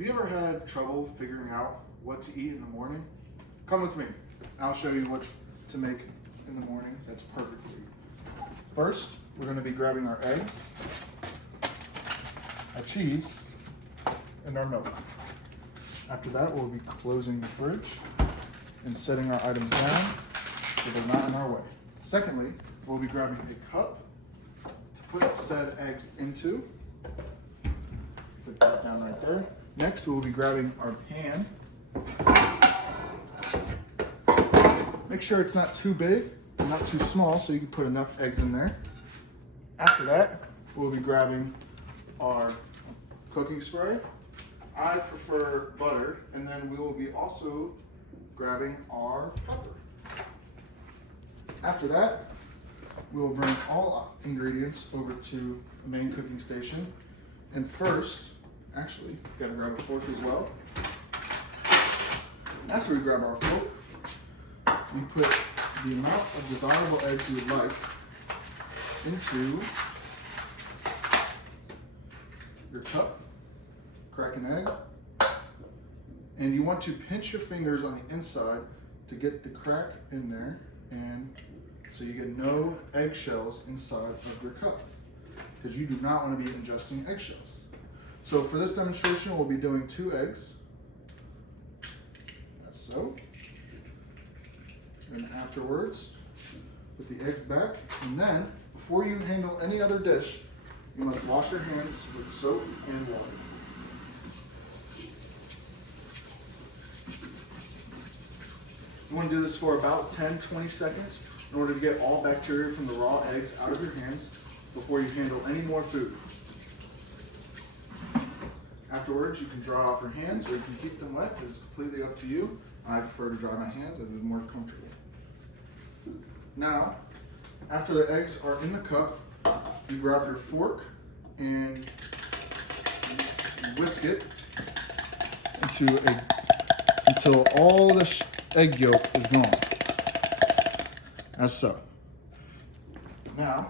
Have you ever had trouble figuring out what to eat in the morning? Come with me. I'll show you what to make in the morning that's perfect for you. First, we're going to be grabbing our eggs, our cheese, and our milk. After that, we'll be closing the fridge and setting our items down so they're not in our way. Secondly, we'll be grabbing a cup to put said eggs into. Put that down right there. Next, we'll be grabbing our pan. Make sure it's not too big and not too small so you can put enough eggs in there. After that, we'll be grabbing our cooking spray. I prefer butter, and then we will be also grabbing our pepper. After that, we will bring all ingredients over to the main cooking station. And first, actually, we gotta grab a fork as well. After we grab our fork, we put the amount of desirable eggs you would like into your cup. Crack an egg. And you want to pinch your fingers on the inside to get the crack in there, and so you get no eggshells inside of your cup, because you do not want to be ingesting eggshells. So for this demonstration, we'll be doing 2 eggs. That's so. And afterwards, put the eggs back. And then, before you handle any other dish, you must wash your hands with soap and water. You want to do this for about 10-20 seconds in order to get all bacteria from the raw eggs out of your hands before you handle any more food. Afterwards, you can dry off your hands or you can keep them wet. It's completely up to you. I prefer to dry my hands as it's more comfortable. Now, after the eggs are in the cup, you grab your fork and whisk it until all the egg yolk is gone, as so. Now,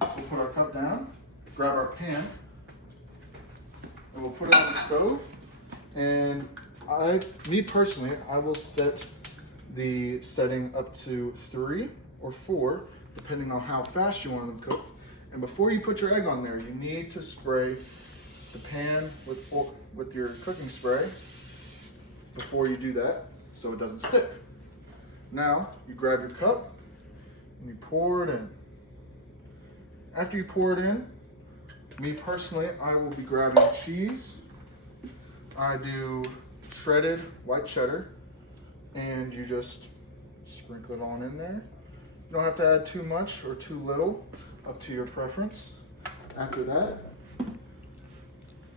we'll put our cup down, grab our pan, and we'll put it on the stove. And me personally, I will set the setting up to 3 or 4, depending on how fast you want them cooked. And before you put your egg on there, you need to spray the pan with your cooking spray before you do that, so it doesn't stick. Now, you grab your cup and you pour it in. After you pour it in, me personally, I will be grabbing cheese. I do shredded white cheddar, and you just sprinkle it on in there. You don't have to add too much or too little, up to your preference. After that,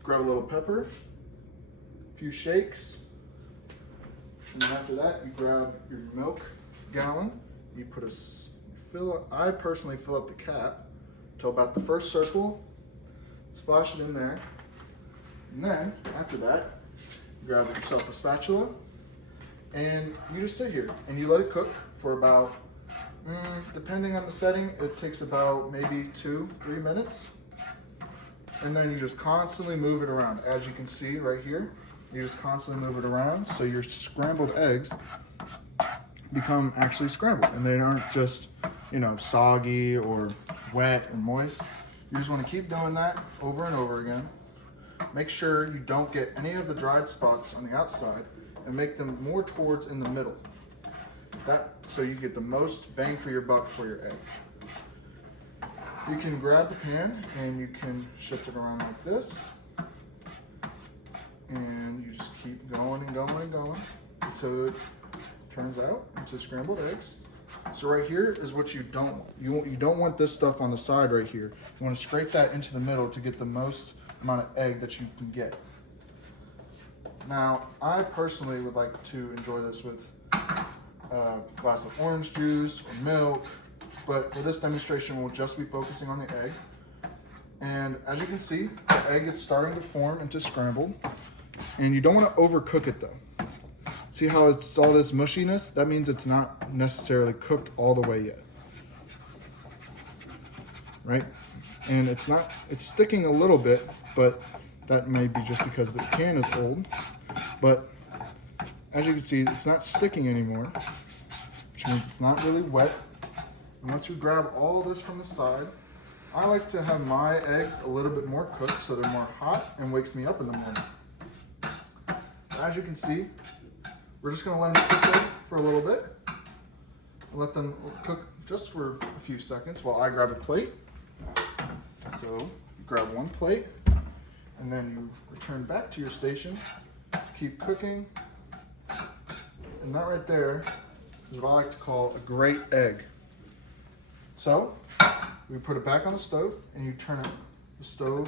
grab a little pepper, a few shakes, and then after that, you grab your milk gallon. You put I personally fill up the cap till about the first circle, splash it in there, and then after that, you grab yourself a spatula, and you just sit here and you let it cook for about, depending on the setting, it takes about maybe 2-3 minutes. And then you just constantly move it around. As you can see right here, you just constantly move it around so your scrambled eggs become actually scrambled and they aren't just, soggy or wet or moist. You just want to keep doing that over and over again. Make sure you don't get any of the dried spots on the outside and make them more towards in the middle. So you get the most bang for your buck for your egg. You can grab the pan and you can shift it around like this. And you just keep going and going and going until it turns out into scrambled eggs. So right here is what you don't want. You don't want this stuff on the side right here. You want to scrape that into the middle to get the most amount of egg that you can get. Now, I personally would like to enjoy this with a glass of orange juice or milk, but for this demonstration, we'll just be focusing on the egg. And as you can see, the egg is starting to form into scrambled, and you don't want to overcook it though. See how it's all this mushiness? That means it's not necessarily cooked all the way yet, right? And it's sticking a little bit, but That may be just because the can is old, but as you can see, it's not sticking anymore, which means it's not really wet. And once you grab all this from the side, I like to have my eggs a little bit more cooked so they're more hot and wakes me up in the morning. As you can see, we're just gonna let them sit there for a little bit. Let them cook just for a few seconds while I grab a plate. So you grab one plate and then you return back to your station, keep cooking. And that right there is what I like to call a great egg. So we put it back on the stove and you turn the stove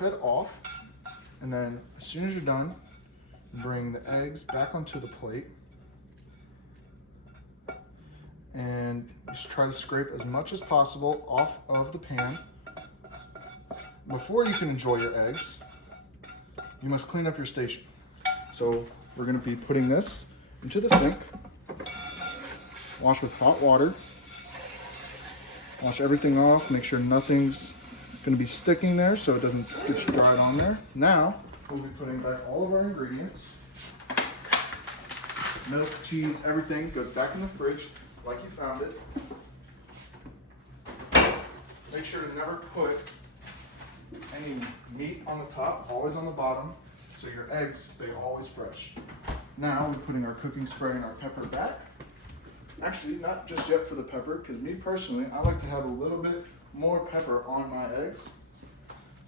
head off. And then as soon as you're done, bring the eggs back onto the plate. And just try to scrape as much as possible off of the pan. Before you can enjoy your eggs, you must clean up your station. So we're going to be putting this into the sink. Wash with hot water. Wash everything off. Make sure nothing's going to be sticking there so it doesn't get dried on there. Now we'll be putting back all of our ingredients. Milk, cheese, everything goes back in the fridge like you found it. Make sure to never put any meat on the top, always on the bottom, so your eggs stay always fresh. Now we're putting our cooking spray and our pepper back. Actually, not just yet for the pepper, because me personally, I like to have a little bit more pepper on my eggs.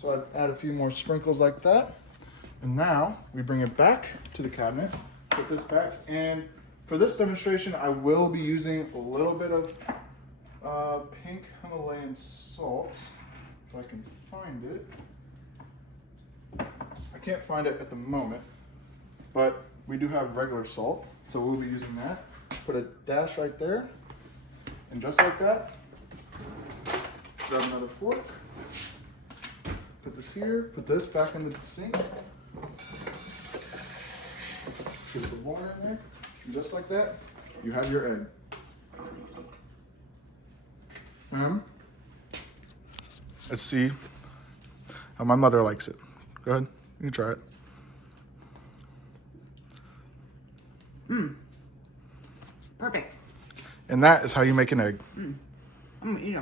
So I'd add a few more sprinkles like that. And now we bring it back to the cabinet, put this back, and for this demonstration, I will be using a little bit of pink Himalayan salt, if I can find it. I can't find it at the moment, but we do have regular salt, so we'll be using that. Put a dash right there, and just like that, grab another fork, put this here, put this back into the sink, put the water in there, and just like that, you have your egg. Let's see how my mother likes it. Go ahead, you can try it. Perfect. And that is how you make an egg. I'm gonna eat 'em.